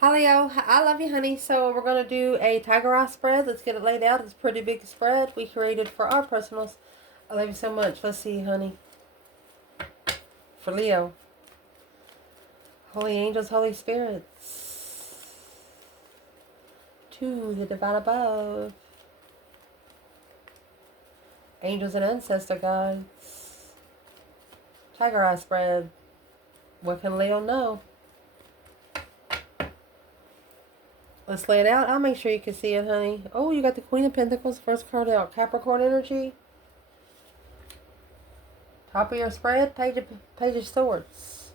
Hi Leo, I love you honey. So we're going to do a tiger eye spread. Let's get it laid out. It's a pretty big spread we created for our personals. I love you so much. Let's see honey. For Leo. Holy angels, Holy spirits. To the divine above. Angels and ancestor guides. Tiger eye spread. What can Leo know? Let's lay it out. I'll make sure you can see it, honey. Oh, you got the Queen of Pentacles. First card out. Capricorn energy. Top of your spread. Page of Swords.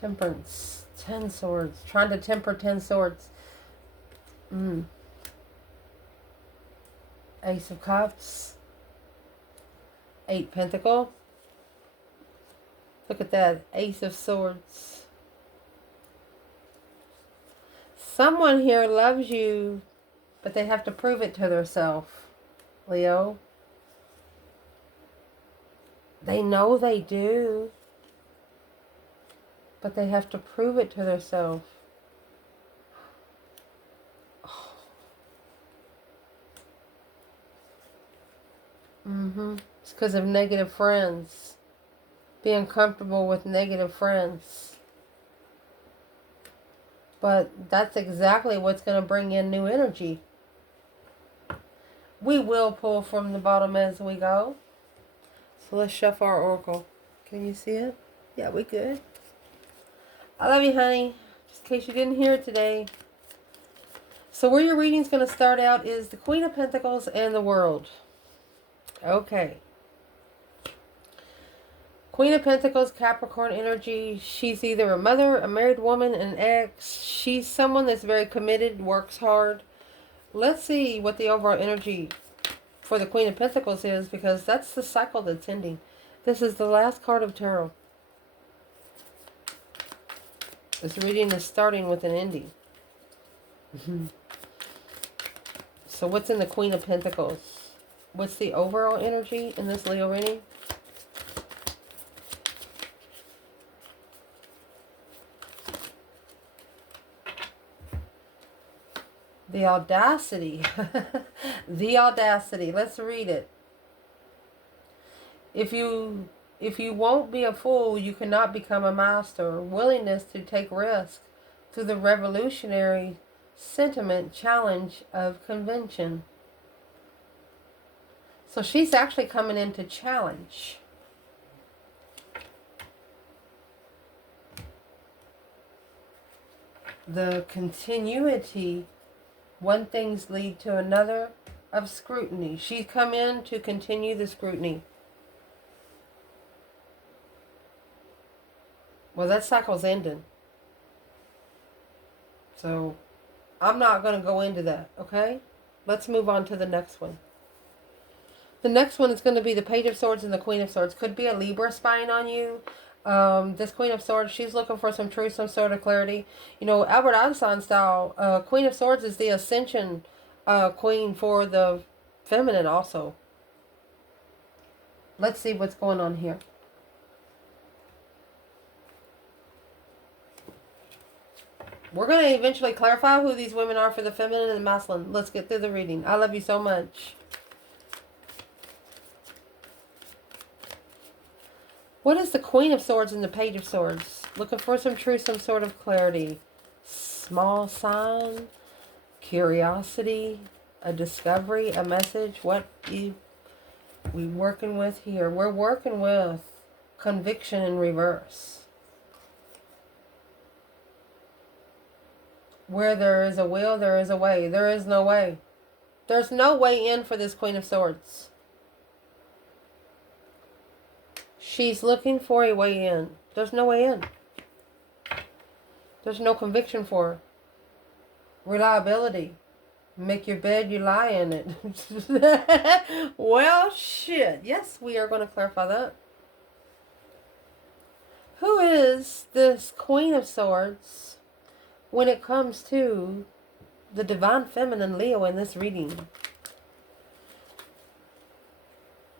Temperance. 10 Swords. Trying to temper 10 Swords. Ace of Cups. 8 Pentacle. Look at that. Ace of Swords. Someone here loves you, but they have to prove it to themselves, Leo. They know they do, but they have to prove it to themselves. It's because of negative friends. Being comfortable with negative friends. But that's exactly what's going to bring in new energy. We will pull from the bottom as we go. So let's shuffle our oracle. Can you see it? Yeah, we good. I love you, honey. Just in case you didn't hear it today. So where your reading's going to start out is the Queen of Pentacles and the World. Okay. Queen of Pentacles, Capricorn energy. She's either a mother, a married woman, an ex. She's someone that's very committed, works hard. Let's see what the overall energy for the Queen of Pentacles is, because that's the cycle that's ending. This is the last card of tarot. This reading is starting with an ending. So what's in the Queen of Pentacles? What's the overall energy in this Leo reading? The audacity. The audacity. Let's read it. If you won't be a fool, you cannot become a master. Willingness to take risk through the revolutionary sentiment challenge of convention. So she's actually coming in to challenge. The continuity, one thing's lead to another, of scrutiny. She's come in to continue the scrutiny. Well, that cycle's ending. So I'm not going to go into that, okay? Let's move on to the next one. The next one is going to be the Page of Swords and the Queen of Swords. Could be a Libra spying on you. This Queen of Swords, she's looking for some truth, some sort of clarity. You know, Albert Einstein style, Queen of Swords is the ascension queen for the feminine also. Let's see what's going on here. We're going to eventually clarify who these women are for the feminine and the masculine. Let's get through the reading. I love you so much. What is the Queen of Swords and the Page of Swords? Looking for some truth, some sort of clarity. Small sign, curiosity, a discovery, a message. What we working with here? We're working with conviction in reverse. Where there is a will, there is a way. There is no way. There's no way in for this Queen of Swords. She's looking for a way in. There's no way in. There's no conviction for her. Reliability. Make your bed, you lie in it. Well, shit. Yes, we are going to clarify that. Who is this Queen of Swords when it comes to the divine feminine Leo in this reading?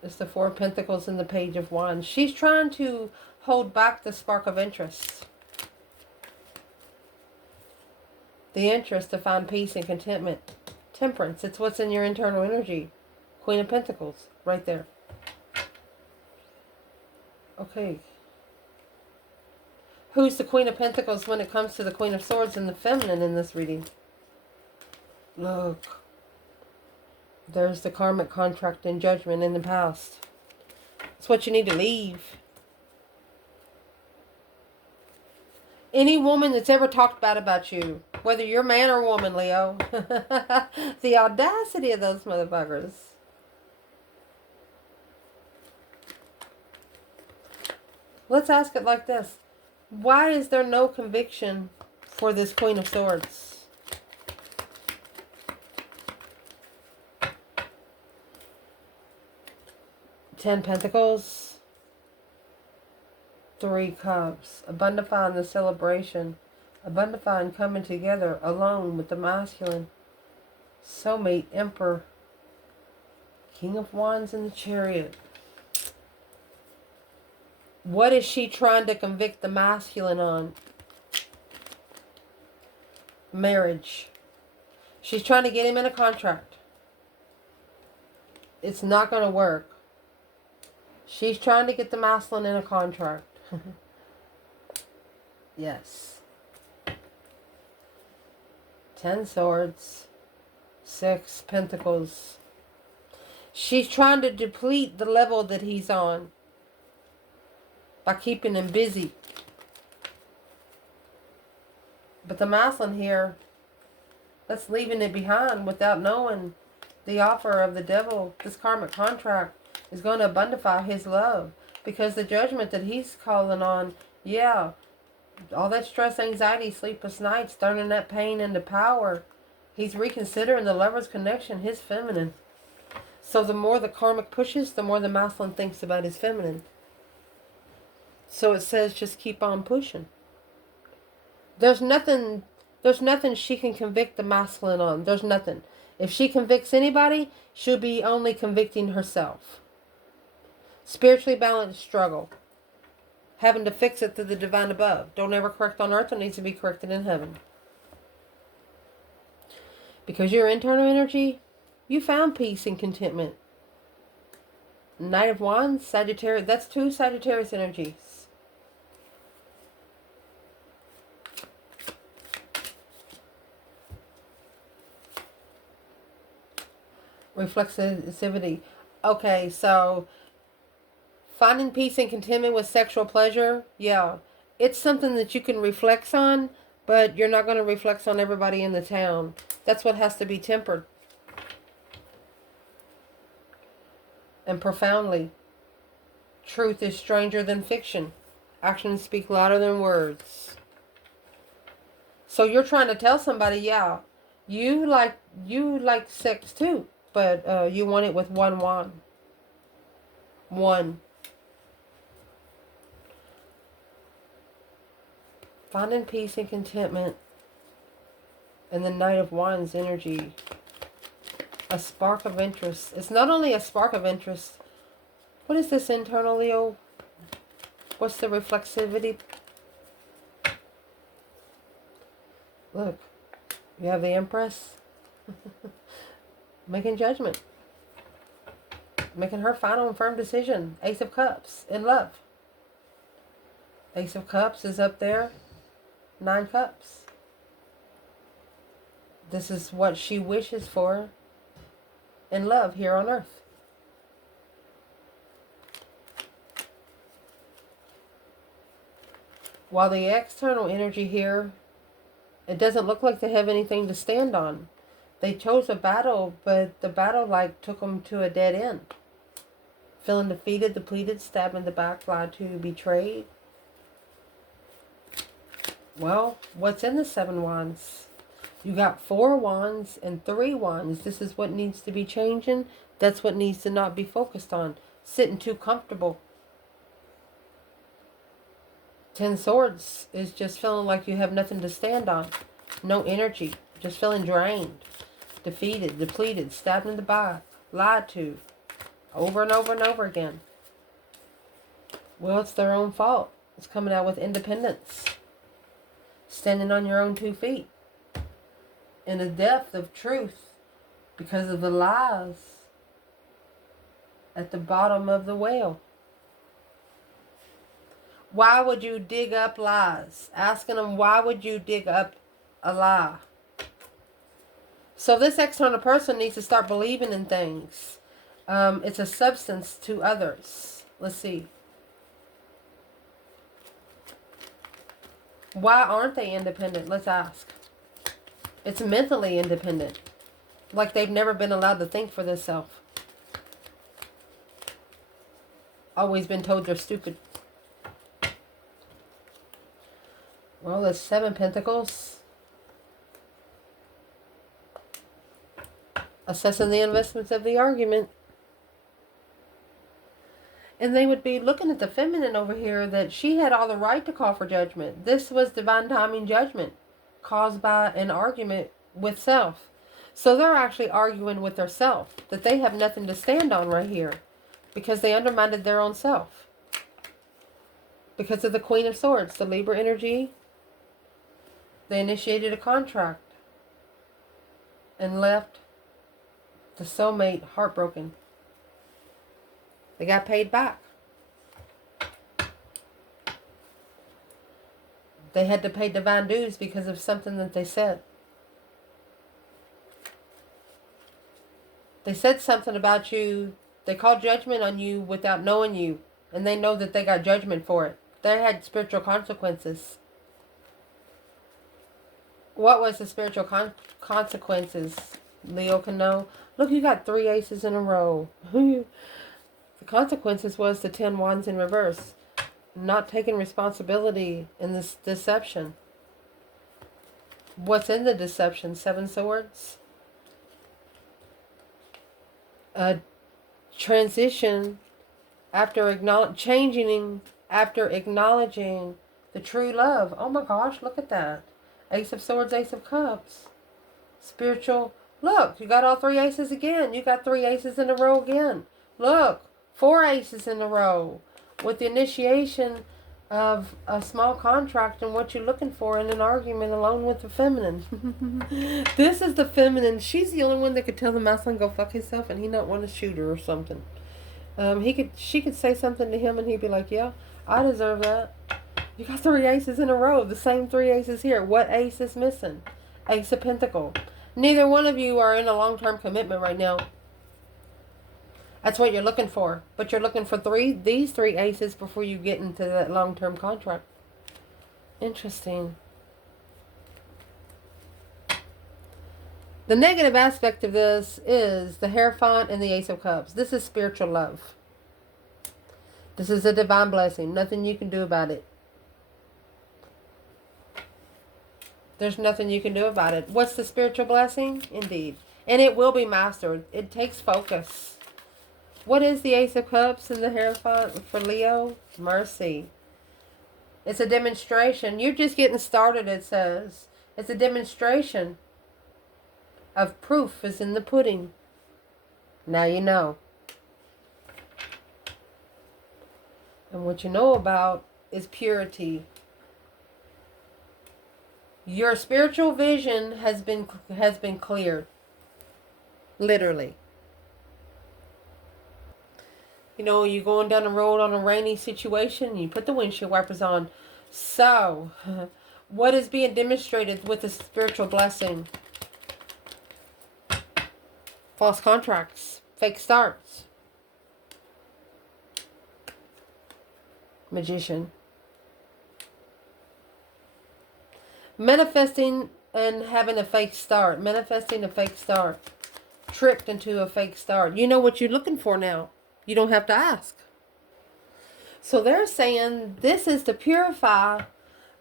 It's the Four of Pentacles and the Page of Wands. She's trying to hold back the spark of interest. The interest to find peace and contentment. Temperance. It's what's in your internal energy. Queen of Pentacles. Right there. Okay. Who's the Queen of Pentacles when it comes to the Queen of Swords and the feminine in this reading? Look. There's the karmic contract and judgment in the past. It's what you need to leave. Any woman that's ever talked bad about you, whether you're man or woman, Leo. The audacity of those motherfuckers. Let's ask it like this. Why is there no conviction for this Queen of Swords? Ten Pentacles. 3 Cups. Abundifying the celebration. Abundifying coming together alone with the masculine. Soulmate, Emperor. King of Wands in the Chariot. What is she trying to convict the masculine on? Marriage. She's trying to get him in a contract. It's not going to work. She's trying to get the masculine in a contract. Yes. 10 Swords. 6 Pentacles. She's trying to deplete the level that he's on by keeping him busy. But the masculine here, that's leaving it behind without knowing the offer of the devil. This karmic contract is going to abundify his love. Because the judgment that he's calling on, yeah, all that stress, anxiety, sleepless nights, turning that pain into power. He's reconsidering the lover's connection, his feminine. So the more the karmic pushes, the more the masculine thinks about his feminine. So it says just keep on pushing. There's nothing she can convict the masculine on. There's nothing. If she convicts anybody, she'll be only convicting herself. Spiritually balanced struggle. Having to fix it through the divine above. Don't ever correct on earth. It needs to be corrected in heaven. Because your internal energy, you found peace and contentment. Knight of Wands, Sagittarius. That's 2 Sagittarius energies. Reflexivity. Okay, so finding peace and contentment with sexual pleasure, yeah. It's something that you can reflect on, but you're not going to reflect on everybody in the town. That's what has to be tempered. And profoundly. Truth is stranger than fiction. Actions speak louder than words. So you're trying to tell somebody, yeah, you like sex too, but you want it with one wand. One. Finding peace and contentment. And the Knight of Wands energy. A spark of interest. It's not only a spark of interest. What is this internal, Leo? What's the reflexivity? Look. You have the Empress. Making judgment. Making her final and firm decision. Ace of Cups. In love. Ace of Cups is up there. 9 Cups. This is what she wishes for in love here on earth. While the external energy here, it doesn't look like they have anything to stand on. They chose a battle, but the battle took them to a dead end. Feeling defeated, depleted, stabbed in the back, lied to, betrayed. Well, what's in the 7 Wands? You got 4 Wands and 3 Wands. This is what needs to be changing. That's what needs to not be focused on. Sitting too comfortable. 10 Swords is just feeling like you have nothing to stand on. No energy. Just feeling drained. Defeated, depleted, stabbed in the back, lied to. Over and over and over again. Well, it's their own fault. It's coming out with independence. Standing on your own 2 feet. in a depth of truth because of the lies at the bottom of the well. Why would you dig up lies? Asking them, why would you dig up a lie? So this external person needs to start believing in things. It's a substance to others. Let's see. Why aren't they independent? Let's ask. It's mentally independent. Like they've never been allowed to think for themselves. Always been told they're stupid. Well, there's 7 Pentacles. Assessing the investments of the argument. And they would be looking at the feminine over here, that she had all the right to call for judgment. This was divine timing judgment caused by an argument with self. So they're actually arguing with their self, that they have nothing to stand on right here because they undermined their own self. Because of the Queen of Swords, the Libra energy, they initiated a contract and left the soulmate heartbroken. They got paid back. They had to pay divine dues because of something that they said. They said something about you. They called judgment on you without knowing you. And they know that they got judgment for it. They had spiritual consequences. What was the spiritual consequences? Leo can know. Look, you got 3 aces in a row. The consequences was the 10 wands in reverse. Not taking responsibility in this deception. What's in the deception? 7 swords. A transition after changing after acknowledging the true love. Oh my gosh, look at that. Ace of Swords, Ace of Cups. Spiritual. Look, you got all 3 aces again. You got 3 aces in a row again. Look. 4 aces in a row with the initiation of a small contract and what you're looking for in an argument alone with the feminine. This is the feminine. She's the only one that could tell the masculine go fuck himself and he not want to shoot her or something. She could say something to him and he'd be like, yeah, I deserve that. You got 3 aces in a row. The same 3 aces here. What ace is missing? Ace of Pentacles. Neither one of you are in a long-term commitment right now. That's what you're looking for. But you're looking for these 3 aces before you get into that long-term contract. Interesting. The negative aspect of this is the Hierophant and the Ace of Cups. This is spiritual love. This is a divine blessing. Nothing you can do about it. There's nothing you can do about it. What's the spiritual blessing? Indeed. And it will be mastered. It takes focus. What is the Ace of Cups and the Hierophant for Leo? Mercy. It's a demonstration. You're just getting started, it says. It's a demonstration of proof is in the pudding. Now you know. And what you know about is purity. Your spiritual vision has been cleared. Literally. You know, you're going down the road on a rainy situation, you put the windshield wipers on. So, what is being demonstrated with the spiritual blessing? False contracts, fake starts. Magician. Manifesting and having a fake start. Manifesting a fake start. Tricked into a fake start. You know what you're looking for now. You don't have to ask. So they're saying this is to purify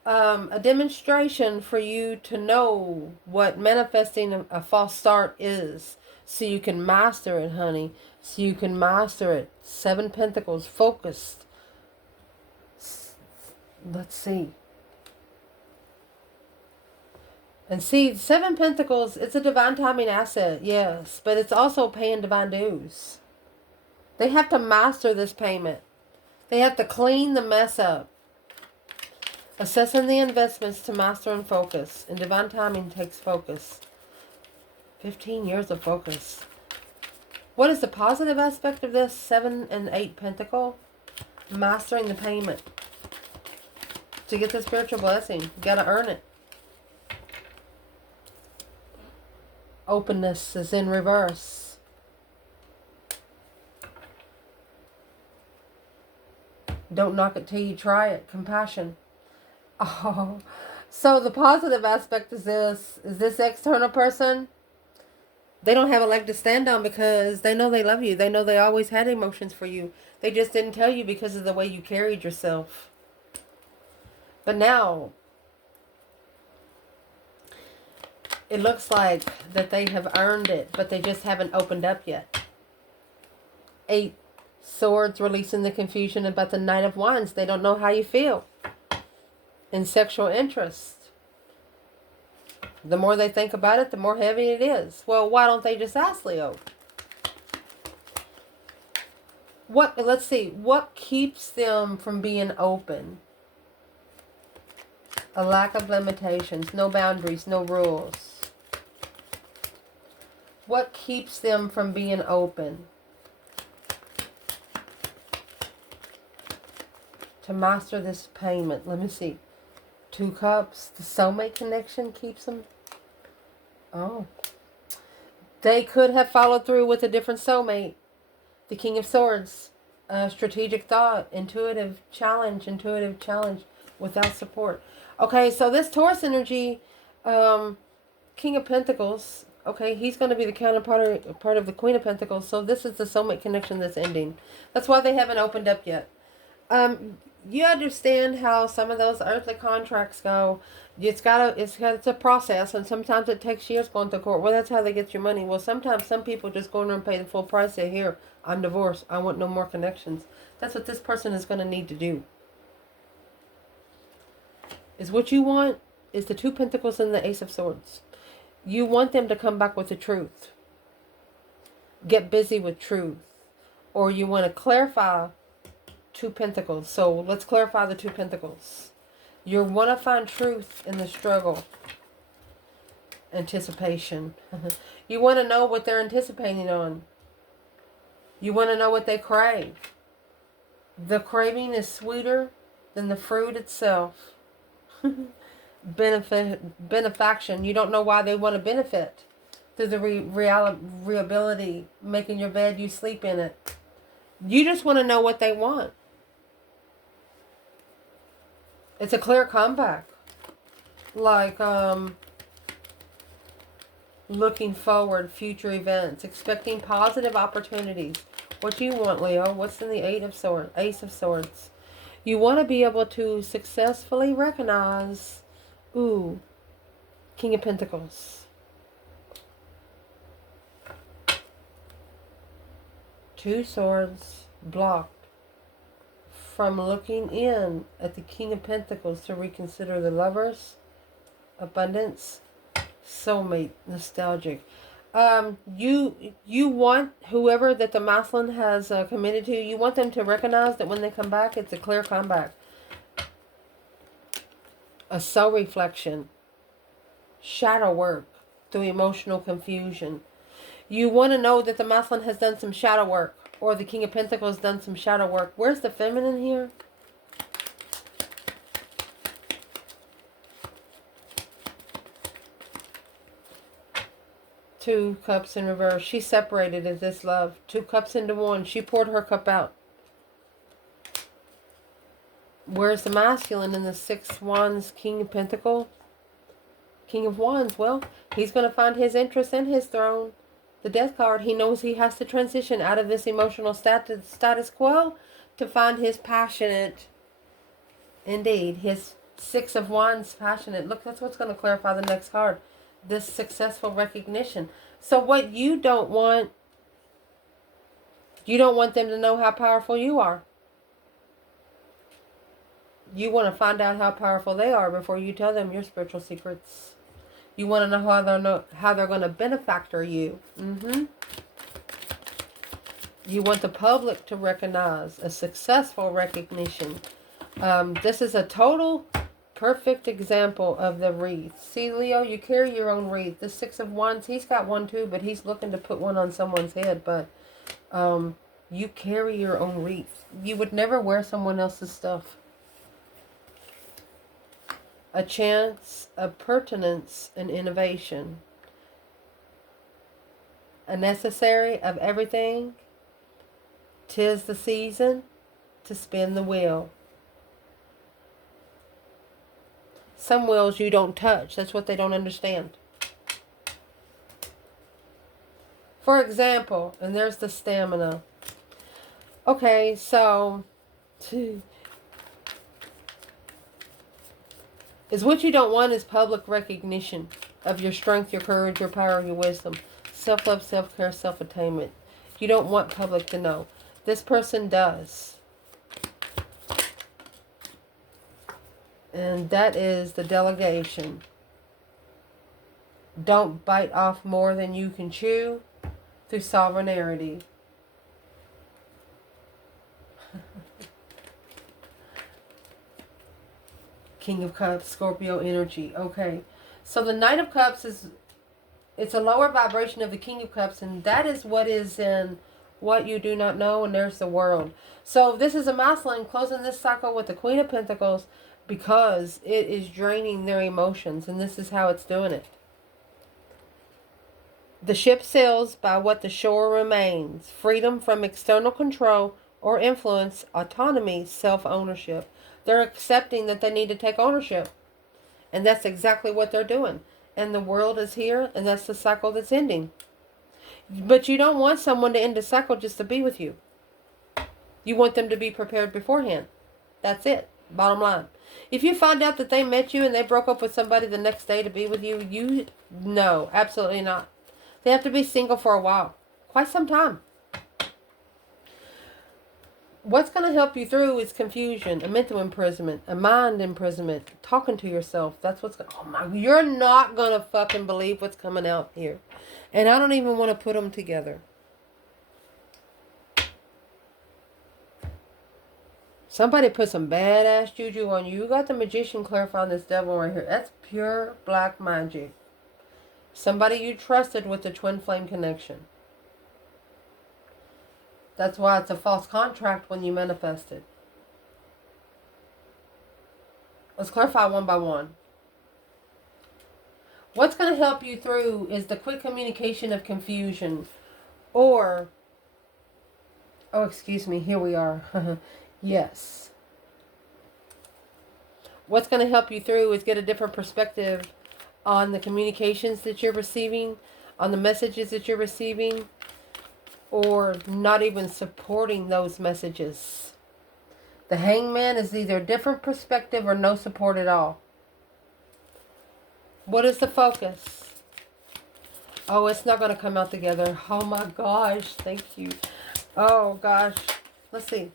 a demonstration for you to know what manifesting a false start is. So you can master it, honey. So you can master it. 7 Pentacles, focused. Let's see. And see, 7 Pentacles, it's a divine timing asset, yes. But it's also paying divine dues. They have to master this payment. They have to clean the mess up. Assessing the investments to master and focus. And divine timing takes focus. 15 years of focus. What is the positive aspect of this? 7 and 8 Pentacle. Mastering the payment. To get the spiritual blessing, you got to earn it. Openness is in reverse. Don't knock it till you try it. Compassion. Oh, so the positive aspect is this external person, they don't have a leg to stand on because they know they love you. They know they always had emotions for you. They just didn't tell you because of the way you carried yourself. But now, it looks like that they have earned it, but they just haven't opened up yet. 8 Swords, releasing the confusion about the Knight of Wands. They don't know how you feel in sexual interest. The more they think about it, the more heavy it is. Well, why don't they just ask, Leo? Let's see, what keeps them from being open? A lack of limitations, no boundaries, no rules. What keeps them from being open? To master this payment. Let me see. 2 Cups. The soulmate connection keeps them. Oh. They could have followed through with a different soulmate. The King of Swords. Strategic thought. Intuitive challenge without support. Okay, so this Taurus energy, King of Pentacles, okay, he's going to be the counterpart part of the Queen of Pentacles. So this is the soulmate connection that's ending. That's why they haven't opened up yet. You understand how some of those earthly contracts go. It's a process, and sometimes it takes years going to court. Well, that's how they get your money. Well, sometimes some people just go in there and pay the full price. Say, here, I'm divorced. I want no more connections. That's what this person is going to need to do. Is what you want is the 2 Pentacles and the Ace of Swords. You want them to come back with the truth. Get busy with truth. Or you want to clarify 2 Pentacles. So let's clarify the 2 Pentacles. You want to find truth in the struggle. Anticipation. You want to know what they're anticipating on. You want to know what they crave. The craving is sweeter than the fruit itself. Benefaction. You don't know why they want to benefit. Through the reliability, making your bed, you sleep in it. You just want to know what they want. It's a clear comeback. Like, looking forward, future events, expecting positive opportunities. What do you want, Leo? What's in the Ace of Swords? You want to be able to successfully recognize, King of Pentacles. 2 Swords blocked from looking in at the King of Pentacles to reconsider the Lovers, abundance, soulmate, nostalgic. You want whoever that the masculine has committed to, you want them to recognize that when they come back, it's a clear comeback. A soul reflection. Shadow work through emotional confusion. You want to know that the masculine has done some shadow work, or the King of Pentacles has done some shadow work. Where's the feminine here? Two cups in reverse. She separated as this love. 2 cups into 1. She poured her cup out. Where's the masculine in the 6 Wands, King of Pentacles? King of Wands. Well, he's going to find his interest in his throne. The Death card. He knows he has to transition out of this emotional status quo to find his passionate, indeed, his 6 of Wands passionate. Look, that's what's going to clarify the next card. This successful recognition. So what you don't want them to know how powerful you are. You want to find out how powerful they are before you tell them your spiritual secrets. You want to know how they're going to benefactor you. You want the public to recognize a successful recognition. This is a total Perfect example of the wreath. See, Leo, you carry your own wreath. The Six of Wands, he's got one too, but he's looking to put one on someone's head. But you carry your own wreath. You would never wear someone else's stuff. A chance of pertinence and innovation. A necessary of everything. 'Tis the season to spin the wheel. Some wheels you don't touch. That's what they don't understand. For example, and there's the stamina. Okay, so is what you don't want is public recognition of your strength, your courage, your power, your wisdom. Self-love, self-care, self-attainment. You don't want public to know. This person does. And that is the delegation. Don't bite off more than you can chew through sovereignty. King of Cups, Scorpio energy. Okay. So the Knight of Cups it's a lower vibration of the King of Cups, and that is what is in What You Do Not Know, and there's the World. So this is a masculine closing this cycle with the Queen of Pentacles, because it is draining their emotions, and this is how it's doing it. The ship sails by what the shore remains. Freedom from external control or influence, autonomy, self-ownership. They're accepting that they need to take ownership. And that's exactly what they're doing. And the world is here, and that's the cycle that's ending. But you don't want someone to end the cycle just to be with you. You want them to be prepared beforehand. That's it. Bottom line. If you find out that they met you and they broke up with somebody the next day to be with you, no, absolutely not. They have to be single for a while. Quite some time. What's going to help you through is confusion, a mental imprisonment, a mind imprisonment, talking to yourself. That's what's going to... Oh my... You're not going to fucking believe what's coming out here. And I don't even want to put them together. Somebody put some badass juju on you. You got the Magician clarifying this devil right here. That's pure black magic. Somebody you trusted with the twin flame connection. That's why it's a false contract when you manifest it. Let's clarify one by one. What's going to help you through is the quick communication of confusion. Or, oh, excuse me, here we are. Yes. What's going to help you through is get a different perspective on the communications that you're receiving, on the messages that you're receiving, or not even supporting those messages. The Hangman is either a different perspective or no support at all. What is the focus? Oh, it's not going to come out together. Oh my gosh, thank you. Oh gosh, let's see.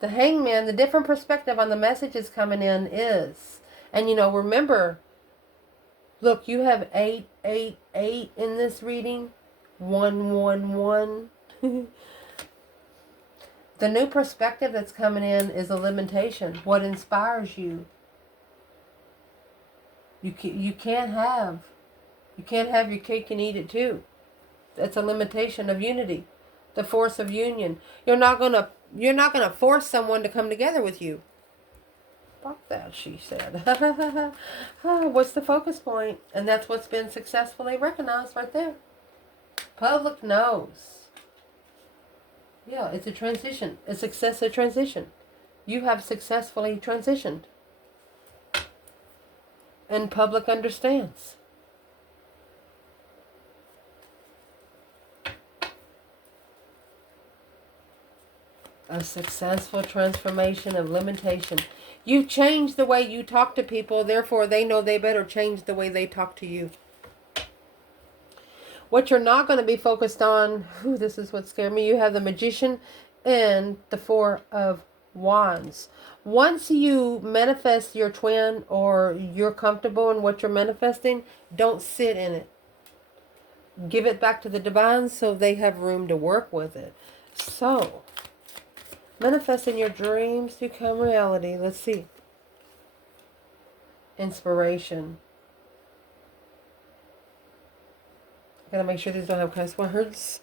The Hangman, the different perspective on the messages coming in is, and you know, remember, look, you have 888 in this reading. 111. The new perspective that's coming in is a limitation. What inspires you? You can't have your cake and eat it too. That's a limitation of unity, the force of union. You're not gonna force someone to come together with you. Fuck that, she said. What's the focus point? And that's what's been successfully recognized right there. Public knows. Yeah, it's a transition. A successive transition. You have successfully transitioned. And public understands. A successful transformation of limitation. You've changed the way you talk to people, therefore they know they better change the way they talk to you. What you're not going to be focused on, this is what scared me, you have the Magician and the Four of Wands. Once you manifest your twin or you're comfortable in what you're manifesting, don't sit in it. Give it back to the divine so they have room to work with it. So, manifesting your dreams become reality. Let's see. inspiration. Gotta make sure these don't have cuss words.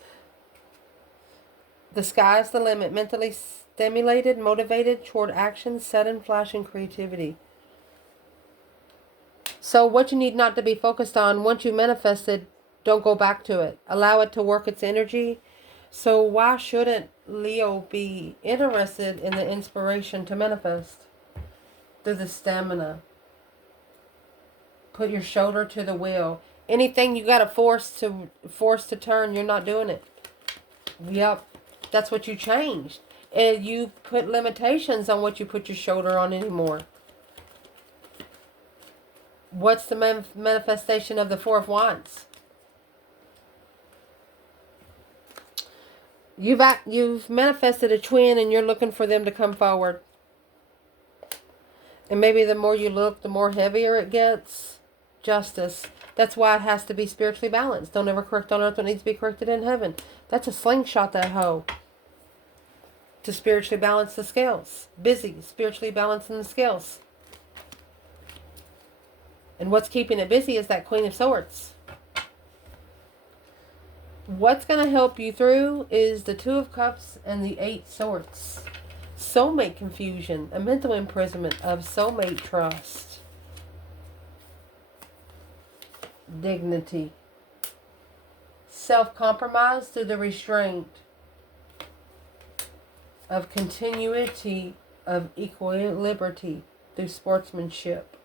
The sky's the limit. Mentally stimulated, motivated toward action, sudden flash, and creativity. So what you need not to be focused on, once you manifested, don't go back to it. Allow it to work its energy. So why shouldn't Leo be interested in the inspiration to manifest? Through the stamina. Put your shoulder to the wheel. Anything you got to force to turn, you're not doing it. Yep. That's what you changed. And you put limitations on what you put your shoulder on anymore. What's the manifestation of the Four of Wands? You've manifested a twin and you're looking for them to come forward. And maybe the more you look, the more heavier it gets. Justice. That's why it has to be spiritually balanced. Don't ever correct on earth what needs to be corrected in heaven. That's a slingshot, that hoe. To spiritually balance the scales. Busy spiritually balancing the scales. And what's keeping it busy is that Queen of Swords. What's going to help you through is the Two of Cups and the Eight Swords. Soulmate confusion. A mental imprisonment of soulmate trust. Dignity. Self-compromise through the restraint of continuity of equal liberty through sportsmanship.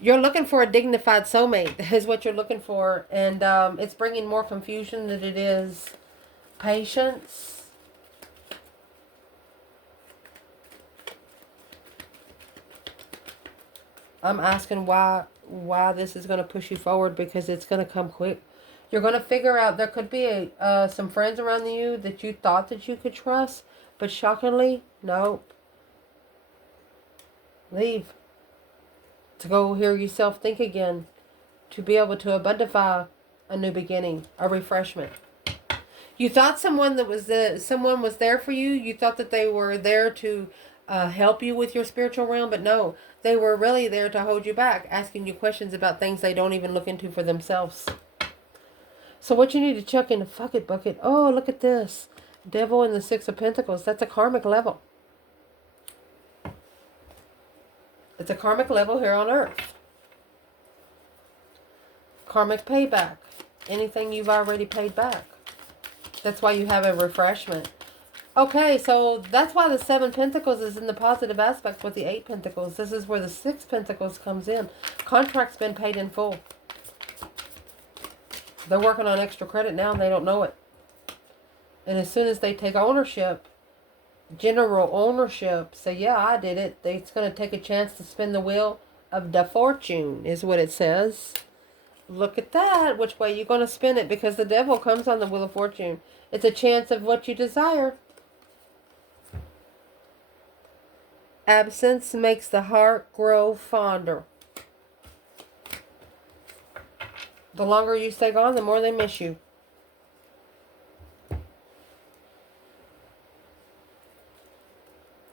You're looking for a dignified soulmate is what you're looking for. And it's bringing more confusion than it is patience. I'm asking why this is going to push you forward, because it's going to come quick. You're going to figure out there could be some friends around you that you thought that you could trust, but shockingly, nope. Leave. To go hear yourself think again. To be able to abundify a new beginning, a refreshment. You thought someone was there for you. You thought that they were there to help you with your spiritual realm, but no. They were really there to hold you back, asking you questions about things they don't even look into for themselves. So what you need to chuck in the fuck it bucket. Oh, look at this. Devil and the Six of Pentacles. That's a karmic level. It's a karmic level here on Earth. Karmic payback. Anything you've already paid back. That's why you have a refreshment. Okay, so that's why the Seven Pentacles is in the positive aspect with the Eight Pentacles. This is where the Six Pentacles comes in. Contract's been paid in full. They're working on extra credit now and they don't know it. And as soon as they take ownership, general ownership, say, yeah, I did it. It's going to take a chance to spin the wheel of the fortune, is what it says. Look at that. Which way you're going to spin it, because the devil comes on the wheel of fortune. It's a chance of what you desire. Absence makes the heart grow fonder. The longer you stay gone, the more they miss you.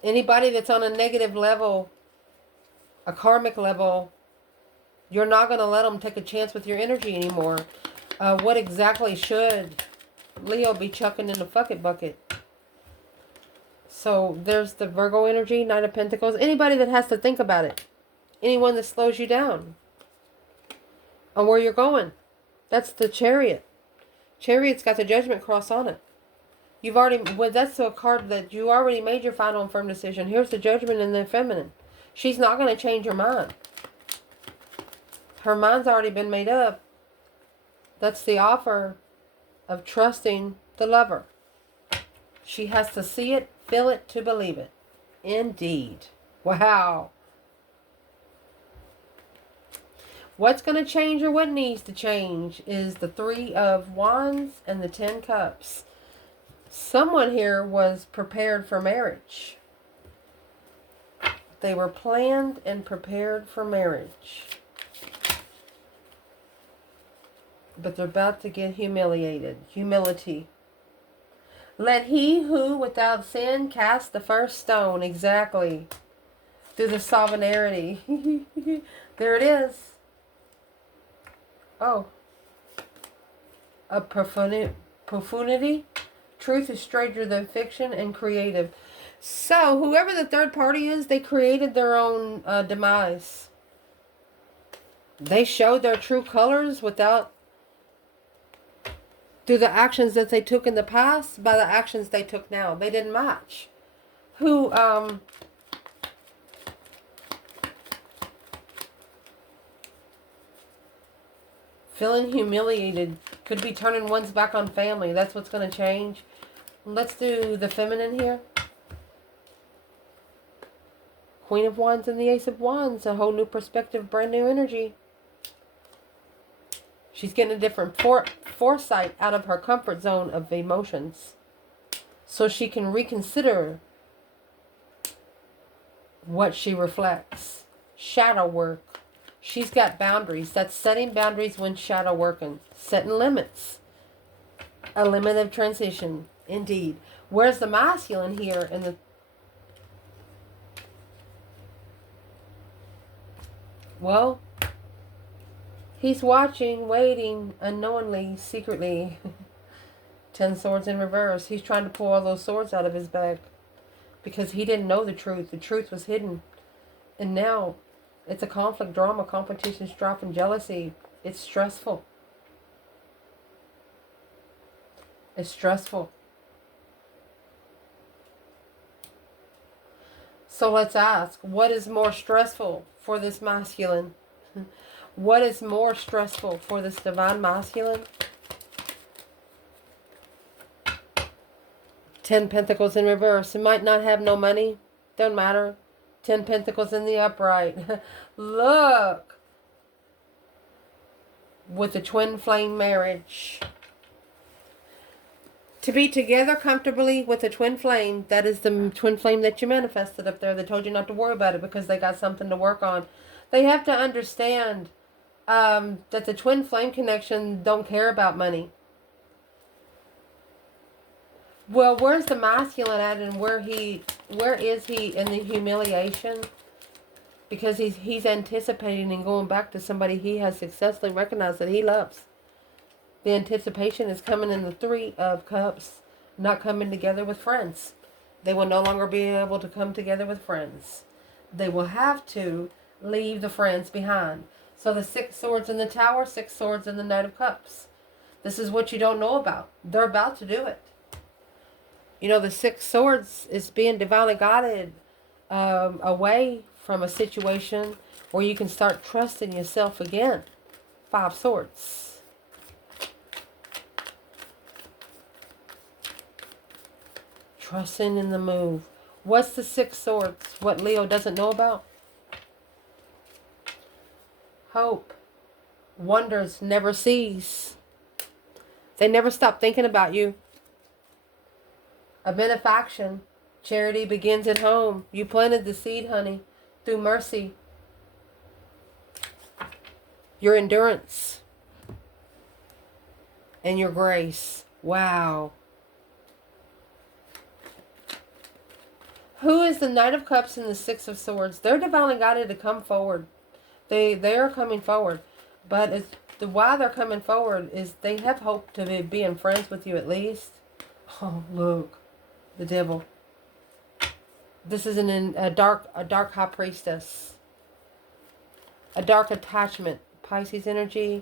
Anybody that's on a negative level, a karmic level, you're not going to let them take a chance with your energy anymore. What exactly should Leo be chucking in the fuck it bucket? So there's the Virgo energy, Knight of Pentacles. Anybody that has to think about it. Anyone that slows you down on where you're going. That's the Chariot. Chariot's got the Judgment cross on it. You've already, well, that's a card that you already made your final and firm decision. Here's the Judgment in the feminine. She's not going to change her mind. Her mind's already been made up. That's the offer of trusting the lover. She has to see it, feel it, to believe it. Indeed. Wow. What's going to change, or what needs to change, is the Three of Wands and the 10 Cups. Someone here was prepared for marriage. They were planned and prepared for marriage. But they're about to get humiliated. Humility. Let he who without sin cast the first stone. Exactly. through the sovereignty. There it is. Oh. A profundity. Truth is stranger than fiction and creative. So, whoever the third party is, they created their own demise. They showed their true colors without... through the actions that they took in the past, by the actions they took now. They didn't match. Who, feeling humiliated. Could be turning one's back on family. That's what's going to change. Let's do the feminine here. Queen of Wands and the Ace of Wands. A whole new perspective, brand new energy. She's getting a different foresight out of her comfort zone of emotions. So she can reconsider what she reflects. Shadow work. She's got boundaries. That's setting boundaries when shadow working. Setting limits. A limit of transition. Indeed. Where's the masculine here in the... well, he's watching, waiting, unknowingly, secretly. 10 swords in reverse. He's trying to pull all those swords out of his bag. Because he didn't know the truth. The truth was hidden. And now, it's a conflict, drama, competition, strife, and jealousy. It's stressful. It's stressful. So let's ask, what is more stressful for this masculine? What is more stressful for this divine masculine? 10 Pentacles in reverse. He might not have no money. Don't matter. 10 Pentacles in the upright. Look. With the twin flame marriage. To be together comfortably with a twin flame, that is the twin flame that you manifested up there. They told you not to worry about it because they got something to work on. They have to understand that the twin flame connection don't care about money. Well, where's the masculine at, and where is he in the humiliation? Because he's anticipating and going back to somebody he has successfully recognized that he loves. The anticipation is coming in the 3 of Cups, not coming together with friends. They will no longer be able to come together with friends. They will have to leave the friends behind. So the 6 swords in the Tower, 6 swords in the Knight of Cups. This is what you don't know about. They're about to do it. You know, the 6 swords is being divinely guided away from a situation where you can start trusting yourself again. 5 swords. Trusting in the move. What's the 6 swords? What Leo doesn't know about? Hope. Wonders never cease. They never stop thinking about you. A benefaction. Charity begins at home. You planted the seed, honey, through mercy. Your endurance. And your grace. Wow. Who is the Knight of Cups and the 6 of Swords? They're divinely guided to come forward. They are coming forward. But why they're coming forward is they have hope to be being friends with you at least. Oh, look. The Devil. This is a dark High Priestess. A dark attachment. Pisces energy.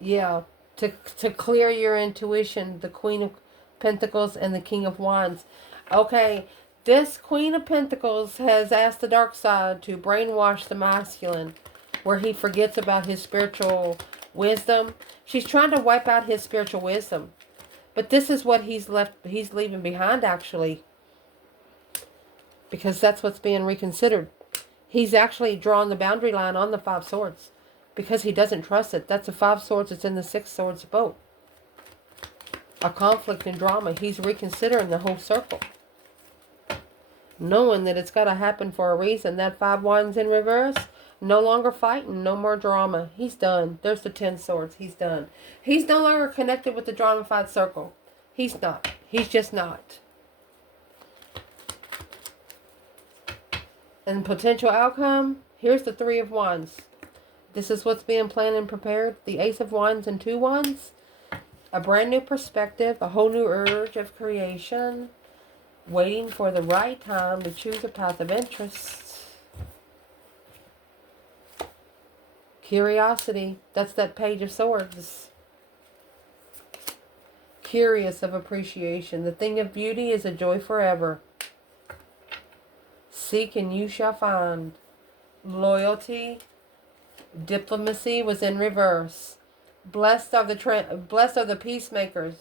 Yeah. To clear your intuition. The Queen of Pentacles and the King of Wands. Okay. This Queen of Pentacles has asked the dark side to brainwash the masculine, where he forgets about his spiritual wisdom. She's trying to wipe out his spiritual wisdom. But this is what he's leaving behind, actually. Because that's what's being reconsidered. He's actually drawn the boundary line on the 5 swords. Because he doesn't trust it. That's the 5 swords that's in the 6 swords boat. A conflict and drama. He's reconsidering the whole circle. Knowing that it's got to happen for a reason. That 5 wands in reverse. No longer fighting. No more drama. He's done. There's the 10 swords. He's done. He's no longer connected with the drama-fied circle. He's not. He's just not. And potential outcome, here's the Three of Wands. This is what's being planned and prepared. The Ace of Wands and Two Wands. A brand new perspective, a whole new urge of creation. Waiting for the right time to choose a path of interest. Curiosity, that's that Page of Swords. Curious of appreciation. The thing of beauty is a joy forever. Seek and you shall find. Loyalty. Diplomacy was in reverse. Blessed are the peacemakers.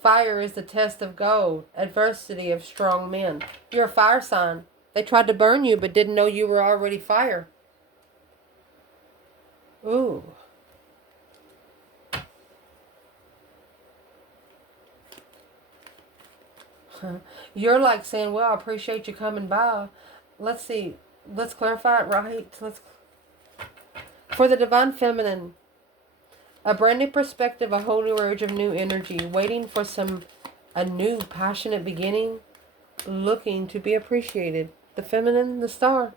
Fire is the test of gold. Adversity of strong men. You're a fire sign. They tried to burn you but didn't know you were already fire. Ooh. You're like saying, well, I appreciate you coming by. Let's see. Let's clarify it right. For the Divine Feminine, a brand new perspective, a whole new urge of new energy, waiting for a new passionate beginning, looking to be appreciated. The Feminine, the Star.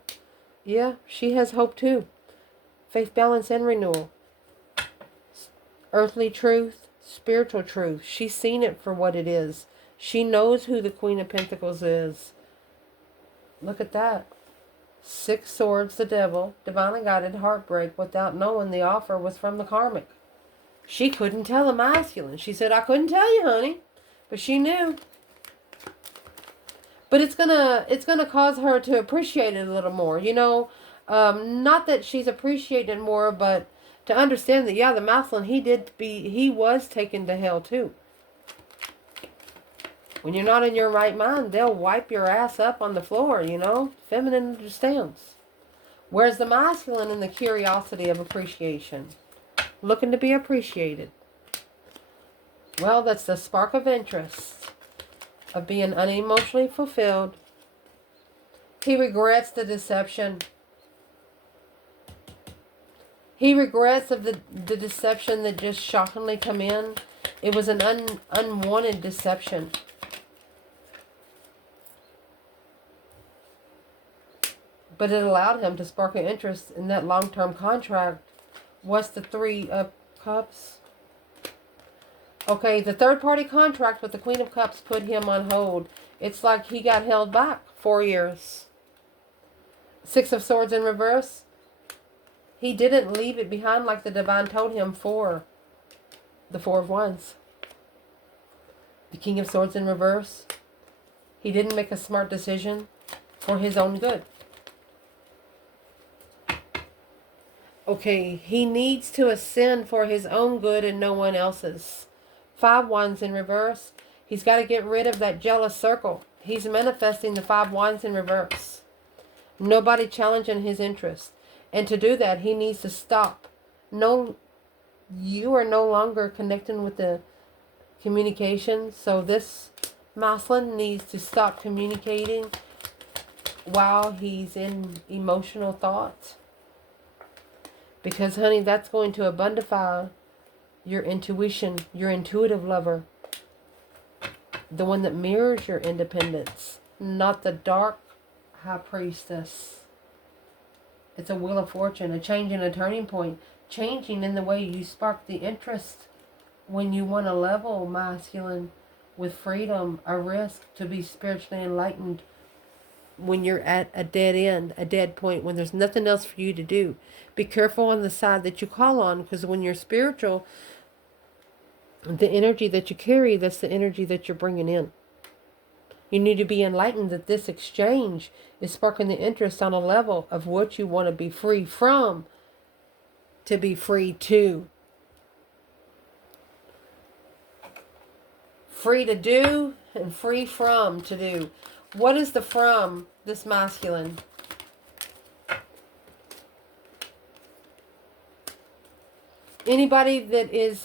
Yeah, she has hope too. Faith, balance, and renewal. Earthly truth, spiritual truth. She's seen it for what it is. She knows who the Queen of Pentacles is. Look at that. 6 swords, the devil, divinely guided heartbreak without knowing the offer was from the Karmic. She couldn't tell the masculine. She said, I couldn't tell you, honey. But she knew. But it's gonna cause her to appreciate it a little more. You know, not that she's appreciated more, but to understand that, yeah, the masculine, he was taken to hell too. When you're not in your right mind, they'll wipe your ass up on the floor, you know. Feminine understands. Whereas the masculine in the curiosity of appreciation. Looking to be appreciated. Well, that's the spark of interest. Of being unemotionally fulfilled. He regrets the deception. He regrets of the deception that just shockingly come in. It was an unwanted deception. But it allowed him to spark an interest in that long-term contract. What's the 3 of Cups? Okay, the third-party contract with the Queen of Cups put him on hold. It's like he got held back 4 years. 6 of Swords in reverse. He didn't leave it behind like the Divine told him for the 4 of Wands. The King of Swords in reverse. He didn't make a smart decision for his own good. Okay, he needs to ascend for his own good and no one else's. 5 Wands in reverse. He's got to get rid of that jealous circle. He's manifesting the 5 Wands in reverse. Nobody challenging his interest. And to do that, he needs to stop. No, you are no longer connecting with the communication. So this masculine needs to stop communicating while he's in emotional thoughts. Because, honey, that's going to abundify your intuition, your intuitive lover. The one that mirrors your independence, not the dark high priestess. It's a wheel of fortune, a change and a turning point. Changing in the way you spark the interest when you want to level masculine with freedom, a risk to be spiritually enlightened when you're at a dead end, a dead point, when there's nothing else for you to do. Be careful on the side that you call on, because when you're spiritual, the energy that you carry, that's the energy that you're bringing in. You need to be enlightened that this exchange is sparking the interest on a level of what you want to be free from to be free to. Free to do and free from to do. What is the from this masculine? Anybody that is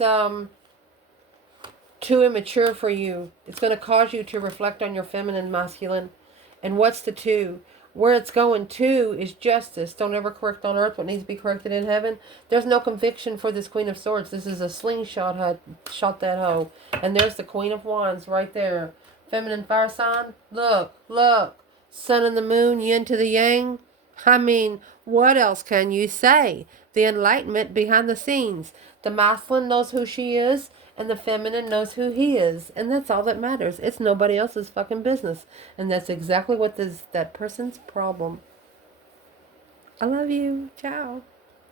too immature for you, it's going to cause you to reflect on your feminine masculine. And what's the 2? Where it's going to is justice. Don't ever correct on earth what needs to be corrected in heaven. There's no conviction for this Queen of Swords. This is a slingshot, shot that hoe. And there's the Queen of Wands right there. Feminine fire sign. Look, look. sun and the moon, yin to the yang. I mean, what else can you say? The enlightenment behind the scenes. The masculine knows who she is, and the feminine knows who he is. And that's all that matters. It's nobody else's fucking business. And that's exactly what is that person's problem. I love you. Ciao.